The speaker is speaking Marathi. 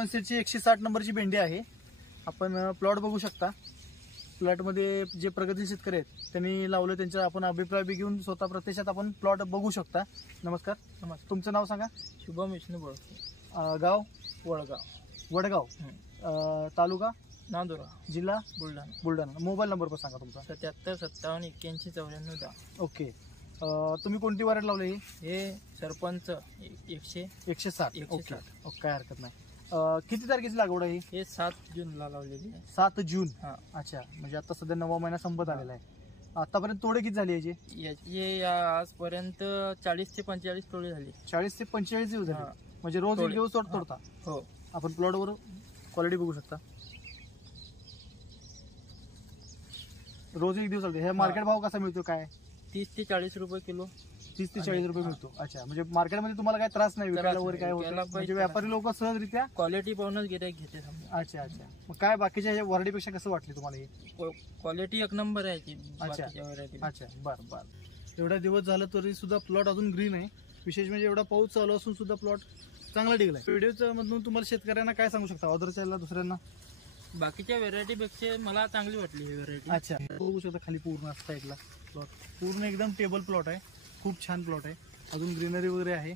सरपंच सेटची 160 नंबरची भेंडी आहे. आपण प्लॉट बघू शकता. प्लॉटमध्ये जे प्रगती शेतकरी आहेत त्यांनी लावलं, त्यांचा आपण अभिप्राय बी घेऊन स्वतः प्रत्यक्षात आपण प्लॉट बघू शकता. नमस्कार. तुमचं नाव सांगा. शुभम विष्णू बोळके. गाव वडगाव. तालुका नांदुरा. जिल्हा बुलढाणा. मोबाईल नंबर पण सांगा तुमचा. 77 57 81 94 10. ओके. तुम्ही कोणती व्हरायटी लावली? हे सरपंच 160. ओके. काय हरकत नाही. किती तारखेची लागवड आहे? हे 7 जूनला लावलेली. 7 जून. हा. अच्छा, म्हणजे आता सध्या 9वा महिना संपत आलेला आहे. आतापर्यंत तोडे किती झाले याचे? हे आजपर्यंत 40 ते 45 टोळे झाले. 40 ते 45 दिवस झाले. हा. म्हणजे रोज एक टोळे. दिवस तोडता? हो. आपण प्लॉटवर क्वालिटी बघू शकता. रोज एक दिवस चालते. हे मार्केट भाव कसा मिळतो काय? 30 ते 40 रुपये किलो. 30 ते 40 रुपये मिळतो. अच्छा, म्हणजे मार्केटमध्ये तुम्हाला काय त्रास नाही विकायला वगैरे काय होतं? विकायला म्हणजे काही व्यापारी लोक सहजरित्या. क्वालिटी पाहूनच गिऱ्हाईक घेते समजा. अच्छा. मग काय बाकीच्या ह्या व्हरायटीपेक्षा कसं वाटली तुम्हाला हे? क्वालिटी एक नंबर आहे की अच्छा. बाकीच्या variety. अच्छा, बरं. एवढा दिवस झाला तरी सुद्धा प्लॉट अजून ग्रीन आहे. विशेष म्हणजे एवढा पाऊस चालू असून सुद्धा प्लॉट चांगला टिकलाय. व्हिडिओच्या मधून तुम्हाला शेतकऱ्यांना काय सांगू शकता, ऑदरच्या दुसऱ्यांना? बाकीच्या व्हेरायटी पेक्षा मला चांगली वाटली ही व्हेरायटी. अच्छा, बघू शकता खाली पूर्ण असता ऐकला प्लॉट पूर्ण एकदम टेबल प्लॉट आहे. खूप छान प्लॉट आहे. अजून ग्रीनरी वगैरे आहे.